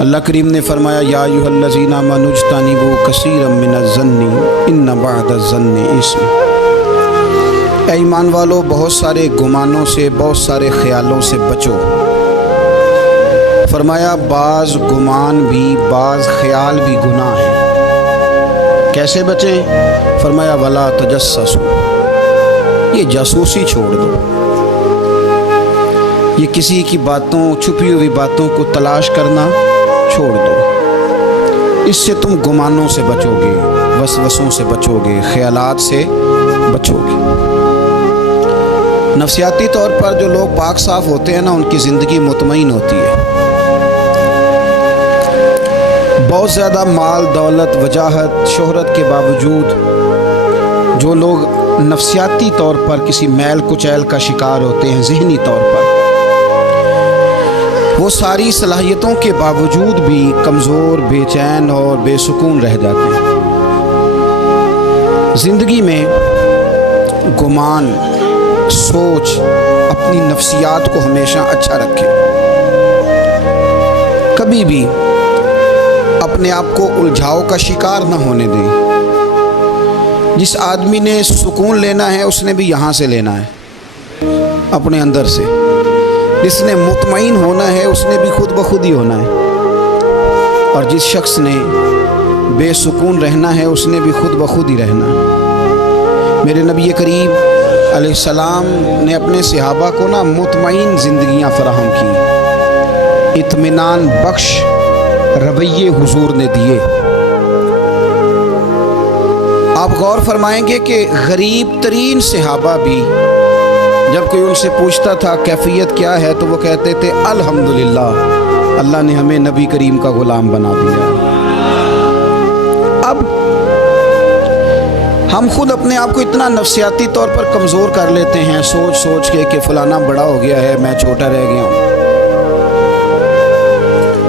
اللہ کریم نے فرمایا یا ایھا آمنوا اجتنبوا کثیرا من الظن ان بعض الظن اثم۔ اے ایمان والو، بہت سارے گمانوں سے، بہت سارے خیالوں سے بچو۔ فرمایا بعض گمان بھی، بعض خیال بھی گناہ ہے۔ کیسے بچیں؟ فرمایا ولا تجسسوا، یہ جاسوسی چھوڑ دو، یہ کسی کی باتوں، چھپی ہوئی باتوں کو تلاش کرنا چھوڑ دو۔ اس سے تم گمانوں سے بچو گے، وسوسوں سے بچو گے، خیالات سے بچو گے۔ نفسیاتی طور پر جو لوگ پاک صاف ہوتے ہیں نا، ان کی زندگی مطمئن ہوتی ہے۔ بہت زیادہ مال، دولت، وجاہت، شہرت کے باوجود جو لوگ نفسیاتی طور پر کسی میل کچیل کا شکار ہوتے ہیں، ذہنی طور پر، وہ ساری صلاحیتوں کے باوجود بھی کمزور، بے چین اور بے سکون رہ جاتے ہیں۔ زندگی میں گمان، سوچ، اپنی نفسیات کو ہمیشہ اچھا رکھیں۔ کبھی بھی اپنے آپ کو الجھاؤ کا شکار نہ ہونے دیں۔ جس آدمی نے سکون لینا ہے، اس نے بھی یہاں سے لینا ہے، اپنے اندر سے۔ جس نے مطمئن ہونا ہے، اس نے بھی خود بخود ہی ہونا ہے، اور جس شخص نے بے سکون رہنا ہے، اس نے بھی خود بخود ہی رہنا ہے۔ میرے نبی کریم علیہ السلام نے اپنے صحابہ کو نا مطمئن زندگیاں فراہم کی، اطمینان بخش رویے حضور نے دیے۔ آپ غور فرمائیں گے کہ غریب ترین صحابہ بھی جب کوئی ان سے پوچھتا تھا کیفیت کیا ہے، تو وہ کہتے تھے الحمدللہ، اللہ نے ہمیں نبی کریم کا غلام بنا دیا۔ اب ہم خود اپنے آپ کو اتنا نفسیاتی طور پر کمزور کر لیتے ہیں، سوچ سوچ کے کہ فلانا بڑا ہو گیا ہے، میں چھوٹا رہ گیا ہوں،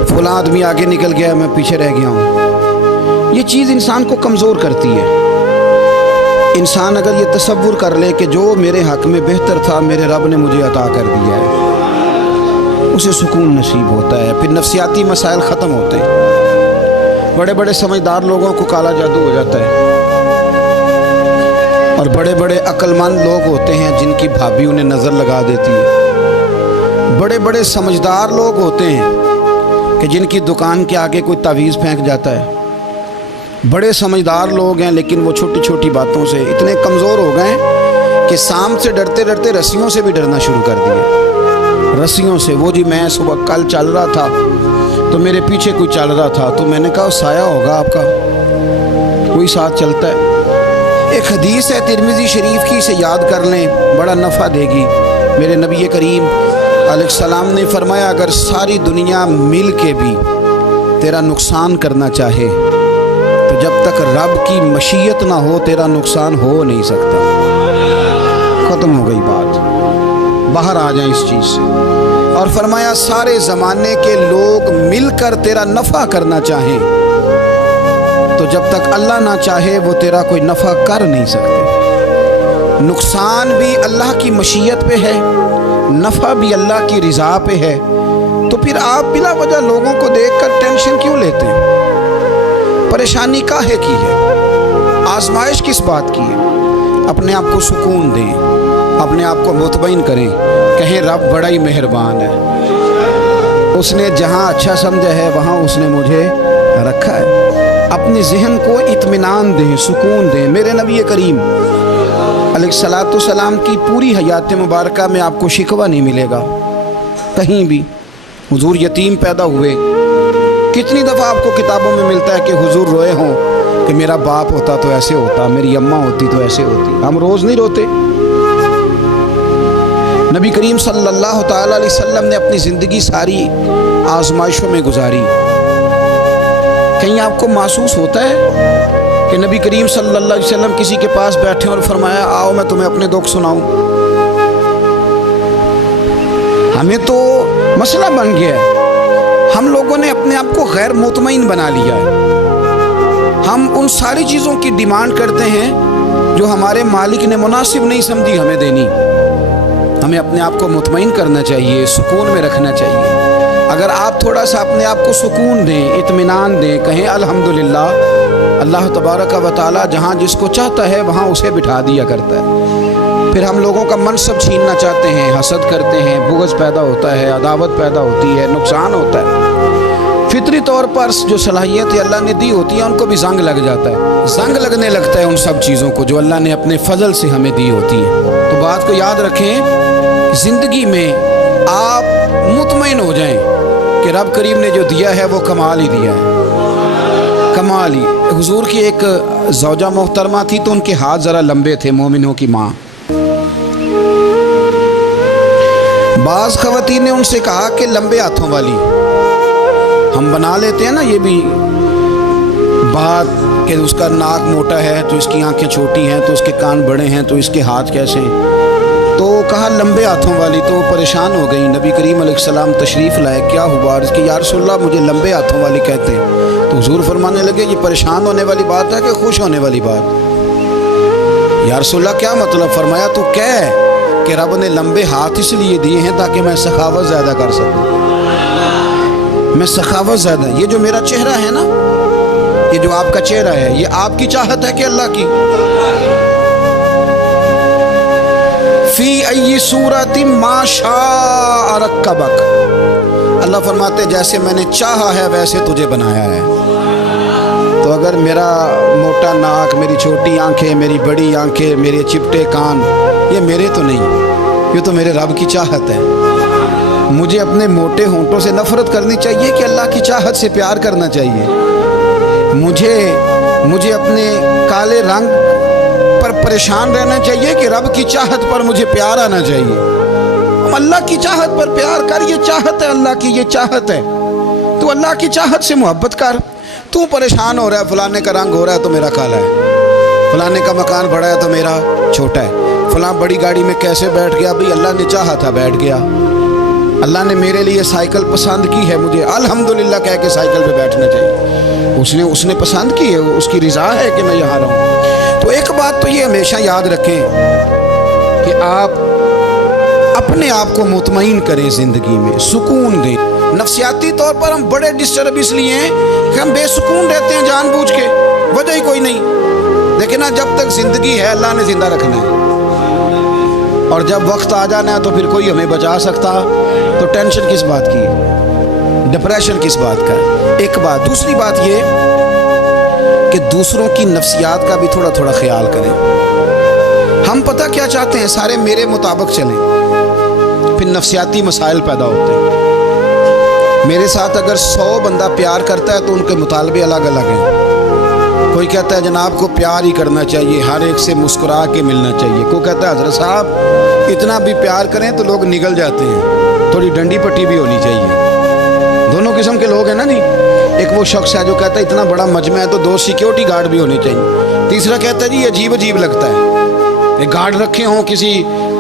فلاں آدمی آگے نکل گیا ہے، میں پیچھے رہ گیا ہوں۔ یہ چیز انسان کو کمزور کرتی ہے۔ انسان اگر یہ تصور کر لے کہ جو میرے حق میں بہتر تھا، میرے رب نے مجھے عطا کر دیا ہے، اسے سکون نصیب ہوتا ہے، پھر نفسیاتی مسائل ختم ہوتے ہیں۔ بڑے بڑے سمجھدار لوگوں کو کالا جادو ہو جاتا ہے، اور بڑے بڑے عقل مند لوگ ہوتے ہیں جن کی بھابھی انہیں نظر لگا دیتی ہے۔ بڑے بڑے سمجھدار لوگ ہوتے ہیں کہ جن کی دکان کے آگے کوئی تعویذ پھینک جاتا ہے۔ بڑے سمجھدار لوگ ہیں، لیکن وہ چھوٹی چھوٹی باتوں سے اتنے کمزور ہو گئے کہ سانپ سے ڈرتے ڈرتے رسیوں سے بھی ڈرنا شروع کر دیا۔ رسیوں سے، وہ جی میں صبح کل چل رہا تھا تو میرے پیچھے کوئی چل رہا تھا، تو میں نے کہا سایہ ہوگا آپ کا، کوئی ساتھ چلتا ہے۔ ایک حدیث ہے ترمذی شریف کی، اسے یاد کر لیں، بڑا نفع دے گی۔ میرے نبی کریم علیہ السلام نے فرمایا اگر ساری دنیا مل کے بھی تیرا نقصان کرنا چاہے، تو جب تک رب کی مشیت نہ ہو تیرا نقصان ہو نہیں سکتا۔ ختم ہو گئی بات، باہر آ جائیں اس چیز سے۔ اور فرمایا سارے زمانے کے لوگ مل کر تیرا نفع کرنا چاہیں، تو جب تک اللہ نہ چاہے وہ تیرا کوئی نفع کر نہیں سکتے۔ نقصان بھی اللہ کی مشیت پہ ہے، نفع بھی اللہ کی رضا پہ ہے، تو پھر آپ بلا وجہ لوگوں کو دیکھ کر ٹینشن کیوں لیتے ہیں؟ پریشانی کاہے کی ہے؟ آزمائش کس بات کی ہے؟ اپنے آپ کو سکون دیں، اپنے آپ کو مطمئن کریں، کہیں رب بڑا ہی مہربان ہے، اس نے جہاں اچھا سمجھا ہے وہاں اس نے مجھے رکھا ہے۔ اپنے ذہن کو اطمینان دیں، سکون دیں۔ میرے نبی کریم علیہ الصلاۃ والسلام کی پوری حیات مبارکہ میں آپ کو شکوہ نہیں ملے گا کہیں بھی۔ حضور یتیم پیدا ہوئے، کتنی دفعہ آپ کو کتابوں میں ملتا ہے کہ حضور روئے ہوں کہ میرا باپ ہوتا تو ایسے ہوتا، میری اماں ہوتی تو ایسے ہوتی۔ ہم روز نہیں روتے؟ نبی کریم صلی اللہ تعالیٰ علیہ وسلم نے اپنی زندگی ساری آزمائشوں میں گزاری۔ کہیں آپ کو محسوس ہوتا ہے کہ نبی کریم صلی اللہ علیہ وسلم کسی کے پاس بیٹھے اور فرمایا آؤ میں تمہیں اپنے دکھ سناؤں؟ ہمیں تو مسئلہ بن گیا ہے، ہم لوگوں نے اپنے آپ کو غیر مطمئن بنا لیا ہے۔ ہم ان ساری چیزوں کی ڈیمانڈ کرتے ہیں جو ہمارے مالک نے مناسب نہیں سمجھی ہمیں دینی۔ ہمیں اپنے آپ کو مطمئن کرنا چاہیے، سکون میں رکھنا چاہیے، اگر آپ تھوڑا سا اپنے آپ کو سکون دیں، اطمینان دیں، کہیں الحمدللہ، اللہ تبارک و تعالی جہاں جس کو چاہتا ہے وہاں اسے بٹھا دیا کرتا ہے۔ پھر ہم لوگوں کا منصب چھیننا چاہتے ہیں، حسد کرتے ہیں، بغض پیدا ہوتا ہے، عداوت پیدا ہوتی ہے، نقصان ہوتا ہے۔ فطری طور پر جو صلاحیتیں اللہ نے دی ہوتی ہیں ان کو بھی زنگ لگ جاتا ہے، زنگ لگنے لگتا ہے ان سب چیزوں کو جو اللہ نے اپنے فضل سے ہمیں دی ہوتی ہیں۔ تو بات کو یاد رکھیں، زندگی میں آپ مطمئن ہو جائیں کہ رب کریم نے جو دیا ہے وہ کمال ہی دیا ہے، کمال ہی۔ حضور کی ایک زوجہ محترمہ تھی تو ان کے ہاتھ ذرا لمبے تھے، مومنوں کی ماں۔ بعض خواتین نے ان سے کہا کہ لمبے ہاتھوں والی، ہم بنا لیتے ہیں نا یہ بھی بات کہ اس کا ناک موٹا ہے تو اس کی آنکھیں چھوٹی ہیں تو اس کے کان بڑے ہیں تو اس کے ہاتھ کیسے، تو کہا لمبے ہاتھوں والی۔ تو وہ پریشان ہو گئی، نبی کریم علیہ السلام تشریف لائے، کیا ہوا؟ عرض کی یا رسول اللہ مجھے لمبے ہاتھوں والی کہتے ہیں۔ تو حضور فرمانے لگے یہ پریشان ہونے والی بات ہے کہ خوش ہونے والی بات؟ یا رسول اللہ کیا مطلب؟ فرمایا تو کہہ کہ رب نے لمبے ہاتھ اس لیے دیے ہیں تاکہ میں سخاوت زیادہ کر سکوں، میں سخاوت زیادہ، یہ جو میرا چہرہ ہے نا، یہ جو آپ کا چہرہ ہے، یہ آپ کی چاہت ہے کہ اللہ کی؟ فی ای صورت ما شاء رکبک، اللہ فرماتے جیسے میں نے چاہا ہے ویسے تجھے بنایا ہے۔ تو اگر میرا موٹا ناک، میری چھوٹی آنکھیں، میری بڑی آنکھیں، میرے چپٹے کان، یہ میرے تو نہیں، یہ تو میرے رب کی چاہت ہے۔ مجھے اپنے موٹے ہونٹوں سے نفرت کرنی چاہیے کہ اللہ کی چاہت سے پیار کرنا چاہیے؟ مجھے اپنے کالے رنگ پر پریشان رہنا چاہیے کہ رب کی چاہت پر مجھے پیار آنا چاہیے؟ اللہ کی چاہت پر پیار کر، یہ چاہت ہے اللہ کی، یہ چاہت ہے، تو اللہ کی چاہت سے محبت کر۔ تو پریشان ہو رہا ہے، فلانے کا رنگ ہو رہا ہے تو میرا کالا ہے، فلانے کا مکان بڑا ہے تو میرا چھوٹا ہے، فلاں بڑی گاڑی میں کیسے بیٹھ گیا؟ بھئی اللہ نے چاہا تھا بیٹھ گیا، اللہ نے میرے لیے سائیکل پسند کی ہے، مجھے الحمدللہ کہہ کے سائیکل پہ بیٹھنا چاہیے، اس نے پسند کی ہے، اس کی رضا ہے کہ میں یہاں رہوں۔ تو ایک بات تو یہ ہمیشہ یاد رکھیں کہ آپ اپنے آپ کو مطمئن کریں، زندگی میں سکون دیں۔ نفسیاتی طور پر ہم بڑے ڈسٹرب اس لیے ہیں کہ ہم بے سکون رہتے ہیں جان بوجھ کے، وجہ ہی کوئی نہیں، لیکن جب تک زندگی ہے اللہ نے زندہ رکھنا ہے، اور جب وقت آ جانا ہے تو پھر کوئی ہمیں بچا سکتا، تو ٹینشن کس بات کی، ڈپریشن کس بات کا؟ ایک بات۔ دوسری بات یہ کہ دوسروں کی نفسیات کا بھی تھوڑا تھوڑا خیال کریں۔ ہم پتہ کیا چاہتے ہیں؟ سارے میرے مطابق چلیں، پھر نفسیاتی مسائل پیدا ہوتے ہیں۔ میرے ساتھ اگر 100 بندہ پیار کرتا ہے تو ان کے مطالبے الگ الگ ہیں۔ کوئی کہتا ہے جناب کو پیار ہی کرنا چاہیے، ہر ایک سے مسکرا کے ملنا چاہیے، کوئی کہتا ہے حضرت صاحب اتنا بھی پیار کریں تو لوگ نگل جاتے ہیں، تھوڑی ڈنڈی پٹی بھی ہونی چاہیے۔ دونوں قسم کے لوگ ہیں نا، نہیں؟ ایک وہ شخص ہے جو کہتا ہے اتنا بڑا مجمع ہے تو 2 سیکیورٹی گارڈ بھی ہونے چاہیے، تیسرا کہتا ہے جی عجیب عجیب لگتا ہے، گارڈ رکھے ہوں کسی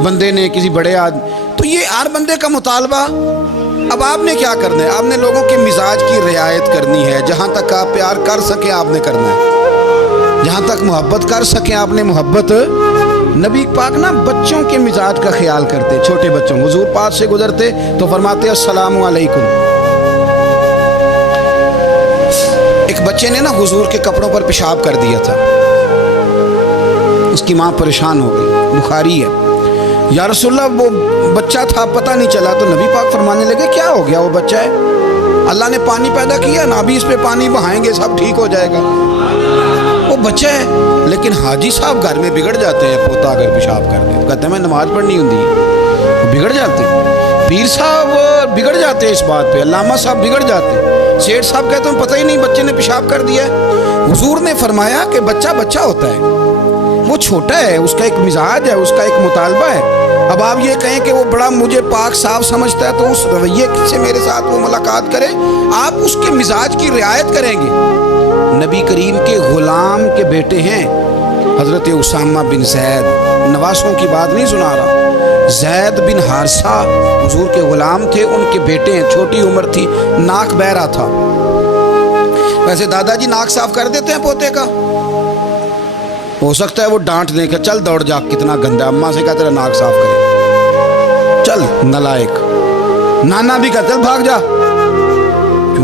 بندے نے، کسی بڑے آدمی، تو یہ ہر بندے کا مطالبہ۔ اب آپ نے کیا کرنا ہے؟ آپ نے لوگوں کے مزاج کی رعایت کرنی ہے، جہاں تک آپ پیار کر سکیں آپ نے کرنا ہے، جہاں تک محبت کر سکیں آپ نے محبت۔ نبی پاک نا بچوں کے مزاج کا خیال کرتے، چھوٹے بچوں، حضور پاس سے گزرتے تو فرماتے السلام علیکم۔ ایک بچے نے نا حضور کے کپڑوں پر پیشاب کر دیا تھا، اس کی ماں پریشان ہو گئی، بخاری ہے، یا رسول اللہ وہ بچہ تھا پتہ نہیں چلا، تو نبی پاک فرمانے لگے کیا ہو گیا؟ وہ بچہ ہے، اللہ نے پانی پیدا کیا نا، ابھی اس پہ پانی بہائیں گے سب ٹھیک ہو جائے گا، وہ بچہ ہے۔ لیکن حاجی صاحب گھر میں بگڑ جاتے ہیں، پوتا اگر پیشاب کر دے کہتے ہیں میں نماز پڑھنی ہوں، وہ بگڑ جاتے ہیں، پیر صاحب بگڑ جاتے ہیں اس بات پہ، علامہ صاحب بگڑ جاتے ہیں، سیٹھ صاحب کہتے ہیں پتہ ہی نہیں بچے نے پیشاب کر دیا ہے۔ حضور نے فرمایا کہ بچہ بچہ ہوتا ہے، وہ چھوٹا ہے، اس کا ایک مزاج ہے، اس کا ایک مطالبہ ہے۔ اب آپ یہ کہیں کہ وہ بڑا مجھے پاک صاف سمجھتا ہے تو اس رویے سے میرے ساتھ وہ ملاقات کرے، آپ اس کے مزاج کی رعایت کریں گے۔ نبی کریم کے غلام کے بیٹے ہیں حضرت اسامہ بن زید، نواسوں کی بات نہیں سنا رہا، زید بن حارثہ حضور کے غلام تھے، ان کے بیٹے ہیں، چھوٹی عمر تھی، ناک بہ رہا تھا۔ ویسے دادا جی ناک صاف کر دیتے ہیں پوتے کا، ہو سکتا ہے وہ ڈانٹ دیں کہ چل دوڑ جا کتنا گندا، اماں سے کہا تیرا ناک صاف کرے، چل نالائق، نانا بھی کہا چل بھاگ جا،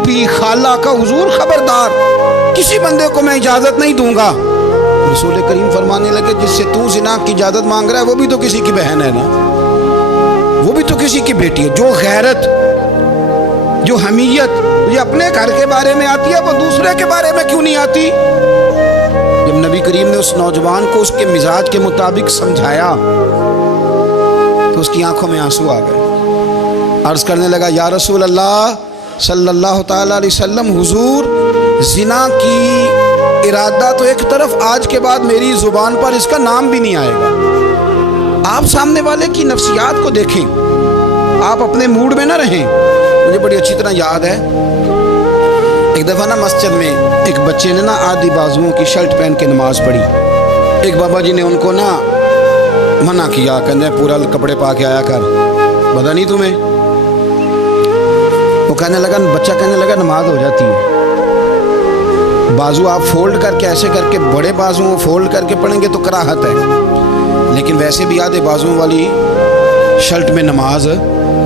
پھوپھی خالہ کا حضور خبردار، کسی بندے کو میں اجازت نہیں دوں گا۔ رسول کریم فرمانے لگے جس سے تو زنا کی اجازت مانگ رہا ہے وہ بھی تو کسی کی بہن ہے نا، وہ بھی تو کسی کی بیٹی ہے۔ جو غیرت، جو حمیت یہ اپنے گھر کے بارے میں آتی ہے وہ دوسرے کے بارے میں کیوں نہیں آتی؟ جب نبی کریم نے اس نوجوان کو اس کے مزاج کے مطابق سمجھایا تو اس کی آنکھوں میں آنسو آ گئے۔ عرض کرنے لگا یا رسول اللہ صلی اللہ تعالیٰ علیہ وسلم، حضور زنا کی ارادہ تو ایک طرف، آج کے بعد میری زبان پر اس کا نام بھی نہیں آئے گا۔ آپ سامنے والے کی نفسیات کو دیکھیں، آپ اپنے موڈ میں نہ رہیں۔ مجھے بڑی اچھی طرح یاد ہے ایک دفعہ نا مسجد میں ایک بچے نے نا آدھی بازوؤں کی شرٹ پہن کے نماز پڑھی۔ ایک بابا جی نے ان کو نا منع کیا، کہنے پورا کپڑے پا کے آیا کر، پتہ نہیں تمہیں؟ وہ کہنے لگا، بچہ کہنے لگا نماز ہو جاتی ہے، بازو آپ فولڈ کر کے ایسے کر کے، بڑے بازو فولڈ کر کے پڑھیں گے تو کراہت ہے، لیکن ویسے بھی آدھے بازو والی شرٹ میں نماز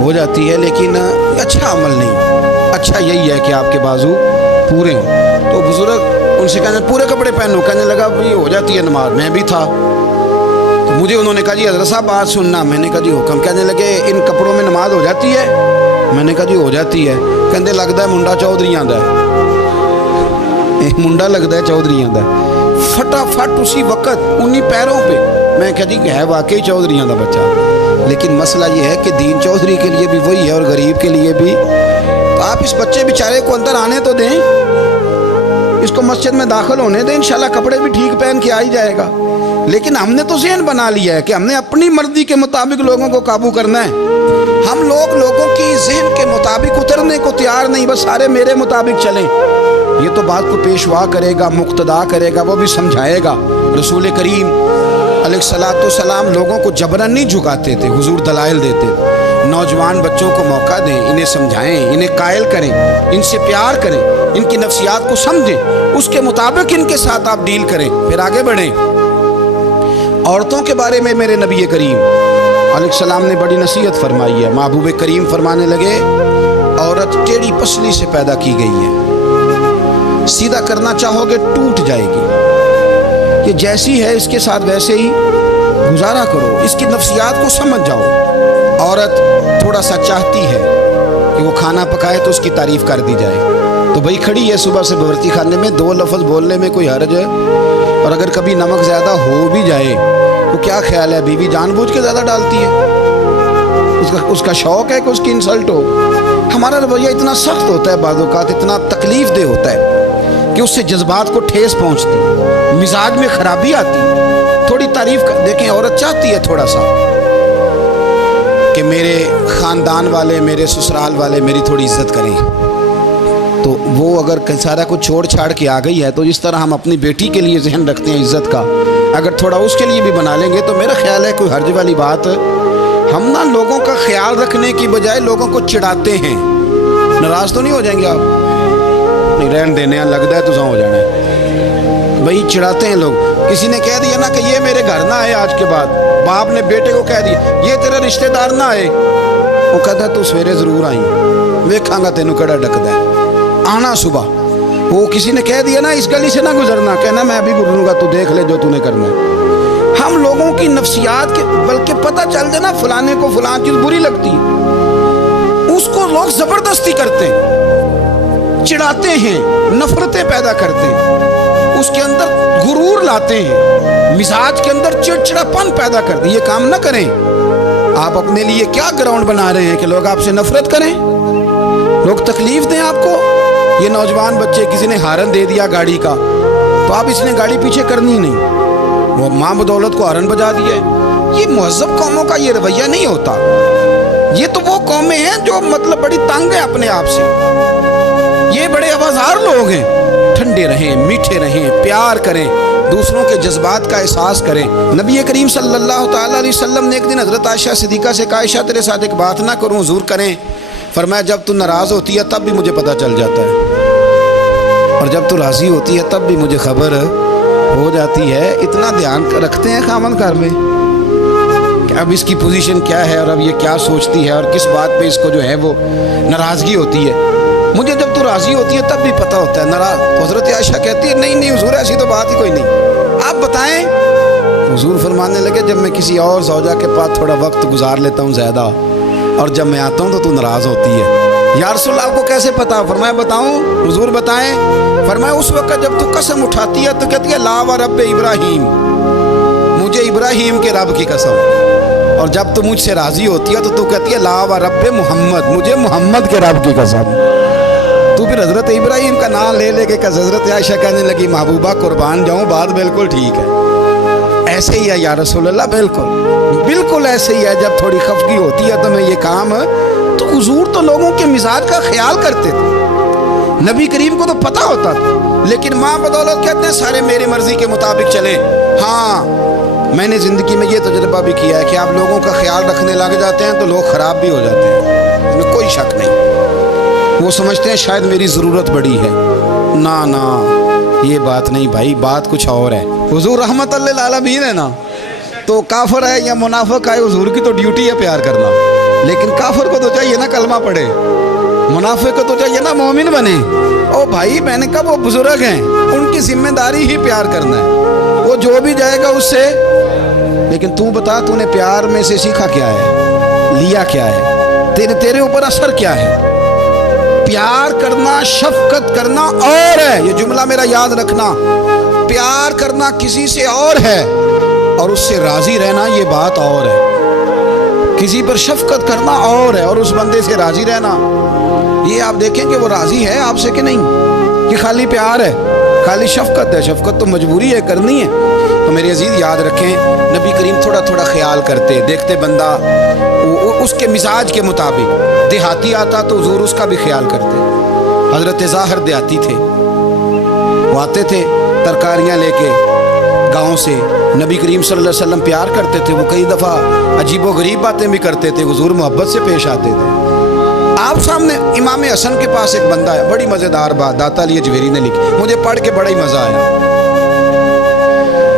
ہو جاتی ہے، لیکن اچھا عمل نہیں، اچھا یہی ہے کہ آپ کے بازو پورے ہوں۔ تو بزرگ ان سے کہنے پورے کپڑے پہنو، کہنے لگا یہ ہو جاتی ہے نماز، میں بھی تھا۔ تو مجھے انہوں نے کہا جی حضرت صاحب بات سننا، میں نے کہا جی حکم۔ کہنے لگے ان کپڑوں میں نماز ہو جاتی ہے؟ میں نے کہا جی ہو جاتی ہے۔ کہنے لگتا ہے منڈا چودھری آندا ہے، منڈا لگتا ہے چودھری آندا ہے۔ فٹافٹ اسی وقت انہی پیروں پہ میں کہا جی ہے واقعی چودھریاں دا بچہ، لیکن مسئلہ یہ ہے کہ دین چودھری کے لیے بھی وہی ہے اور غریب کے لیے بھی۔ تو آپ اس بچے بیچارے کو اندر آنے تو دیں، اس کو مسجد میں داخل ہونے دیں، انشاءاللہ کپڑے بھی ٹھیک پہن کے آ ہی جائے گا۔ لیکن ہم نے تو ذہن بنا لیا ہے کہ ہم نے اپنی مرضی کے مطابق لوگوں کو قابو کرنا ہے۔ ہم لوگوں کی ذہن کے مطابق اترنے کو تیار نہیں، بس سارے میرے مطابق چلیں۔ یہ تو بات کو پیشوا کرے گا، مقتدا کرے گا، وہ بھی سمجھائے گا۔ رسول کریم علیہ الصلوۃ والسلام لوگوں کو جبرن نہیں جھکاتے تھے، حضور دلائل دیتے تھے۔ نوجوان بچوں کو موقع دیں، انہیں سمجھائیں، انہیں قائل کریں، ان سے پیار کریں، ان کی نفسیات کو سمجھیں، اس کے مطابق ان کے ساتھ آپ ڈیل کریں، پھر آگے بڑھیں۔ عورتوں کے بارے میں میرے نبی کریم علیہ السلام نے بڑی نصیحت فرمائی ہے۔ محبوب کریم فرمانے لگے عورت ٹیڑھی پسلی سے پیدا کی گئی ہے، سیدھا کرنا چاہو گے ٹوٹ جائے گی، یہ جیسی ہے اس کے ساتھ ویسے ہی گزارا کرو، اس کی نفسیات کو سمجھ جاؤ۔ عورت تھوڑا سا چاہتی ہے کہ وہ کھانا پکائے تو اس کی تعریف کر دی جائے، تو بھائی کھڑی ہے صبح سے باورچی خانے میں، دو لفظ بولنے میں کوئی حرج ہے؟ اور اگر کبھی نمک زیادہ ہو بھی جائے تو کیا خیال ہے، بیوی جان بوجھ کے زیادہ ڈالتی ہے؟ اس کا شوق ہے کہ اس کی انسلٹ ہو؟ ہمارا رویہ اتنا سخت ہوتا ہے، بعض اوقات اتنا تکلیف دہ ہوتا ہے کہ اس سے جذبات کو ٹھیس پہنچتی، مزاج میں خرابی آتی۔ تھوڑی تعریف دیکھیں، عورت چاہتی ہے تھوڑا سا کہ میرے خاندان والے، میرے سسرال والے میری تھوڑی عزت کریں، تو وہ اگر سارا کچھ چھوڑ چھاڑ کے آ گئی ہے تو جس طرح ہم اپنی بیٹی کے لیے ذہن رکھتے ہیں عزت کا، اگر تھوڑا اس کے لیے بھی بنا لیں گے تو میرا خیال ہے کوئی حرج والی بات۔ ہم نا لوگوں کا خیال رکھنے کی بجائے لوگوں کو چڑھاتے ہیں۔ ناراض تو نہیں ہو جائیں گے آپ؟ نہیں، رہن دینے ہیں، لگتا ہے تو ہو جانا ہے بھائی، چڑھاتے ہیں لوگ۔ کسی نے کہہ دیا نا کہ یہ میرے گھر نہ آئے آج کے بعد، باپ نے بیٹے کو کہہ دیا یہ تیرے رشتہ دار نہ آئے، وہ کہتا ہے تو سویرے ضرور آئیں، ویکھاں گا تینوں کڑا ڈکدا ہے، آنا صبح۔ وہ کسی نے کہہ دیا نا اس گلی سے نہ گزرنا، کہنا میں ابھی گزروں گا، تو دیکھ لے جو تو نے کرنا ہے۔ ہم لوگوں کی نفسیات کے بلکہ پتہ چل جائے نا فلانے کو فلان چیز بری لگتی ہے، اس کو لوگ زبردستی کرتے ہیں، چڑھاتے ہیں، نفرتیں پیدا کرتے ہیں، اس کے اندر غرور لاتے ہیں، مزاج کے اندر چڑچڑاپن پیدا کرتے ہیں۔ یہ کام نہ کریں۔ آپ اپنے لیے کیا گراؤنڈ بنا رہے ہیں کہ لوگ آپ سے نفرت کریں، لوگ تکلیف دیں آپ کو؟ یہ نوجوان بچے کسی نے ہارن دے دیا گاڑی کا تو آپ اس نے گاڑی پیچھے کرنی نہیں، وہ ماں بدولت کو ہارن بجا دیے۔ یہ مہذب قوموں کا یہ رویہ نہیں ہوتا۔ یہ تو وہ قومیں ہیں جو مطلب بڑی تنگ ہیں اپنے آپ سے، یہ بڑے آوازار لوگ ہیں۔ ٹھنڈے رہیں، میٹھے رہیں، پیار کریں، دوسروں کے جذبات کا احساس کریں۔ نبی کریم صلی اللہ تعالیٰ علیہ وسلم نے ایک دن حضرت عائشہ صدیقہ سے کہا عائشہ تیرے ساتھ ایک بات نہ کروں، حضور کریں؟ فرمایا جب تو ناراض ہوتی ہے تب بھی مجھے پتہ چل جاتا ہے، اور جب تو راضی ہوتی ہے تب بھی مجھے خبر ہو جاتی ہے۔ اتنا دھیان رکھتے ہیں خامن گھر میں کہ اب اس کی پوزیشن کیا ہے اور اب یہ کیا سوچتی ہے اور کس بات پہ اس کو جو ہے وہ ناراضگی ہوتی ہے۔ مجھے جب تو راضی ہوتی ہے تب بھی پتہ ہوتا ہے ناراض. تو حضرت عائشہ کہتی ہے نہیں حضور ایسی تو بات ہی کوئی نہیں, آپ بتائیں. حضور فرمانے لگے جب میں کسی اور زوجہ کے پاس تھوڑا وقت گزار لیتا ہوں زیادہ, اور جب میں آتا ہوں تو ناراض ہوتی ہے. یا رسول اللہ آپ کو کیسے پتا؟ فرمایا بتاؤں. حضور بتائیں. فرمایا اس وقت جب تو قسم اٹھاتی ہے تو کہتی ہے لا و رب ابراہیم, مجھے ابراہیم کے رب کی قسم. اور جب تو مجھ سے راضی ہوتی ہے تو کہتی ہے لا و رب محمد, مجھے محمد کے رب کی قسم. تو پھر حضرت ابراہیم کا نام لے لے کے حضرت عائشہ کہنے لگی محبوبہ قربان جاؤں, بات بالکل ٹھیک ہے. ایسے ہی ہے یا رسول اللہ, بالکل ایسے ہی ہے. جب تھوڑی خفگی ہوتی ہے تو میں یہ کام, تو حضور تو لوگوں کے مزاج کا خیال کرتے تھے, نبی کریم کو تو پتہ ہوتا تھا, لیکن ماں بدولت کہتے ہیں سارے میری مرضی کے مطابق چلیں. ہاں میں نے زندگی میں یہ تجربہ بھی کیا ہے کہ آپ لوگوں کا خیال رکھنے لگ جاتے ہیں تو لوگ خراب بھی ہو جاتے ہیں, اس میں کوئی شک نہیں. وہ سمجھتے ہیں شاید میری ضرورت بڑی ہے. نا یہ بات نہیں بھائی, بات کچھ اور ہے. حضور رحمت اللہ للعالمین ہے نا, تو کافر ہے یا منافق ہے, حضور کی تو ڈیوٹی ہے پیار کرنا. لیکن کافر کو تو چاہیے نا کلمہ پڑھے, منافق کو تو چاہیے نا مومن بنے. او بھائی میں نے کہا وہ بزرگ ہیں, ان کی ذمہ داری ہی پیار کرنا ہے, وہ جو بھی جائے گا اس سے. لیکن تو بتا تو نے پیار میں سے سیکھا کیا ہے, لیا کیا ہے, تیرے اوپر اثر کیا ہے؟ پیار کرنا, شفقت کرنا اور ہے, یہ جملہ میرا یاد رکھنا. پیار کرنا کسی سے اور ہے اور اس سے راضی رہنا یہ بات اور ہے. کسی پر شفقت کرنا اور ہے اور اس بندے سے راضی رہنا, یہ آپ دیکھیں کہ وہ راضی ہے آپ سے کہ نہیں, کہ خالی پیار ہے, خالی شفقت ہے. شفقت تو مجبوری ہے, کرنی ہے. تو میرے عزیز یاد رکھیں نبی کریم تھوڑا تھوڑا خیال کرتے, دیکھتے بندہ اس کے مزاج کے مطابق. دیہاتی آتا تو حضور اس کا بھی خیال کرتے. حضرت ظاہر دیہاتی تھے, وہ آتے تھے ترکاریاں لے کے گاؤں سے, نبی کریم صلی اللہ علیہ وسلم پیار کرتے تھے. وہ کئی دفعہ عجیب و غریب باتیں بھی کرتے تھے, حضور محبت سے پیش آتے تھے. آپ سامنے امام حسن کے پاس ایک بندہ ہے, بڑی مزیدار بات داتا علی اجویری نے لکھی, مجھے پڑھ کے بڑا ہی مزہ آیا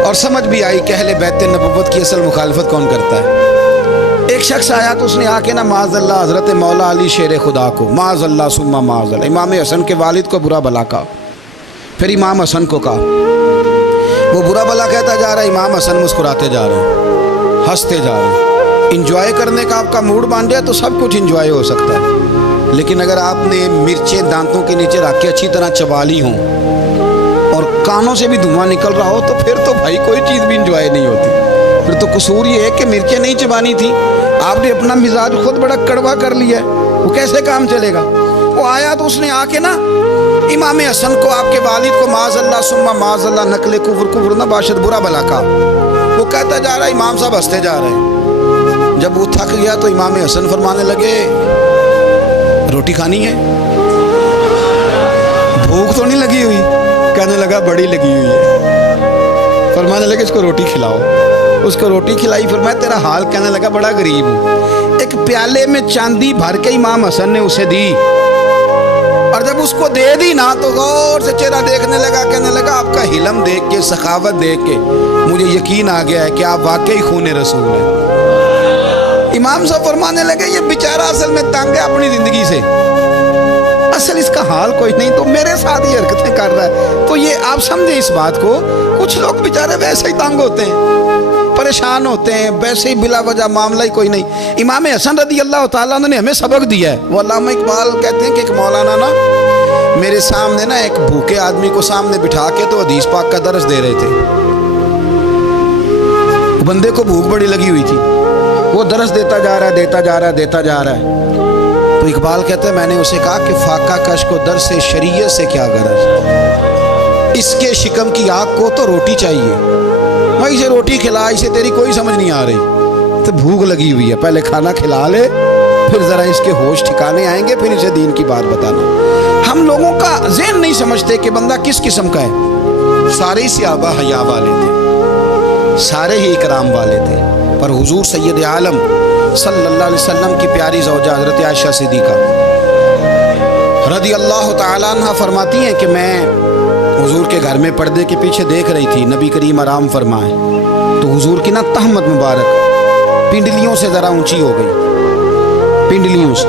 اور سمجھ بھی آئی کہ اہل بیت نبوت کی اصل مخالفت کون کرتا ہے. ایک شخص آیا تو اس نے آ کے نا معاذ اللہ حضرت مولا علی شیر خدا کو, معاذ اللہ ثم معاذ اللہ, امام حسن کے والد کو برا بلا کہا. پھر امام حسن کو کہا, وہ برا بلا کہتا جا رہا ہے, امام حسن مسکراتے جا رہے ہیں, ہنستے جا رہے ہیں. انجوائے کرنے کا آپ کا موڈ بن جائے تو سب کچھ انجوائے ہو سکتا ہے, لیکن اگر آپ نے مرچیں دانتوں کے نیچے رکھ کے اچھی طرح چبا لی ہوں اور کانوں سے بھی دھواں نکل رہا ہو تو پھر تو بھائی کوئی چیز بھی انجوائے نہیں ہوتی. پھر تو قصور یہ ہے کہ مرچیں نہیں چبانی تھی, آپ نے اپنا مزاج خود بڑا کڑوا کر لیا ہے, وہ کیسے کام چلے گا. وہ آیا تو اس نے آ کے نا امام حسن کو, آپ کے والد کو معاذ اللہ ثم معاذ اللہ نقل کفر نہ باشد برا بلا کہا. وہ کہتا جا رہا ہے, امام صاحب ہنستے جا رہے ہیں. جب وہ تھک گیا تو امام حسن فرمانے لگے روٹی کھانی ہے, بھوک تو نہیں لگی ہوئی؟ کہنے لگا بڑی لگی ہوئی ہے. فرمانے لگے اس کو روٹی کھلاؤ. اس کو روٹی کھلائی. فرمایا تیرا حال؟ کہنے لگا بڑا غریب ہوں. ایک پیالے میں چاندی بھر کے امام حسن نے اسے دی, اور جب اس کو دے دی نا تو غور سے چہرہ دیکھنے لگا, کہنے لگا آپ کا حلم دیکھ کے, سخاوت دیکھ کے مجھے یقین آ گیا ہے کہ آپ واقعی خون رسول ہیں. امام صاحب فرمانے لگے یہ بیچارہ اصل میں تنگ ہے اپنی زندگی سے, اصل اس کا حال کوئی نہیں تو میرے ساتھ یہ حرکتیں کر رہا ہے. تو یہ آپ سمجھیں اس بات کو, کچھ لوگ بیچارے ویسے ہی تنگ ہوتے ہیں, پریشان ہوتے ہیں, ویسے ہی بلا وجہ معاملہ ہی کوئی نہیں. امام حسن رضی اللہ تعالیٰ عنہ نے ہمیں سبق دیا ہے. وہ علامہ اقبال کہتے ہیں کہ ایک مولانا نا میرے سامنے نا ایک بھوکے آدمی کو سامنے بٹھا کے تو حدیث پاک کا درس دے رہے تھے. بندے کو بھوک بڑی لگی ہوئی تھی, وہ درس دیتا جا رہا ہے. تو اقبال کہتا ہے میں نے اسے کہا کہ فاقہ کش کو درس شریعت سے کیا غرض, اس کے شکم کی آگ کو تو روٹی چاہیے, میں اسے روٹی کھلا, اسے تیری کوئی سمجھ نہیں آ رہی, تو بھوک لگی ہوئی ہے, پہلے کھانا کھلا لے پھر ذرا اس کے ہوش ٹھکانے آئیں گے, پھر اسے دین کی بات بتانا. ہم لوگوں کا ذہن نہیں سمجھتے کہ بندہ کس قسم کا ہے. سارے ہی صحابہ حیا والے تھے, سارے ہی اکرام والے تھے, پر حضور سید عالم صلی اللہ علیہ وسلم کی پیاری زوجہ حضرت عائشہ صدیقہ رضی اللہ تعالیٰ عنہ فرماتی ہیں کہ میں حضور کے گھر میں پردے کے پیچھے دیکھ رہی تھی, نبی کریم آرام فرمائے تو حضور کی نا تہمت مبارک پنڈلیوں سے ذرا اونچی ہو گئی, پنڈلیوں سے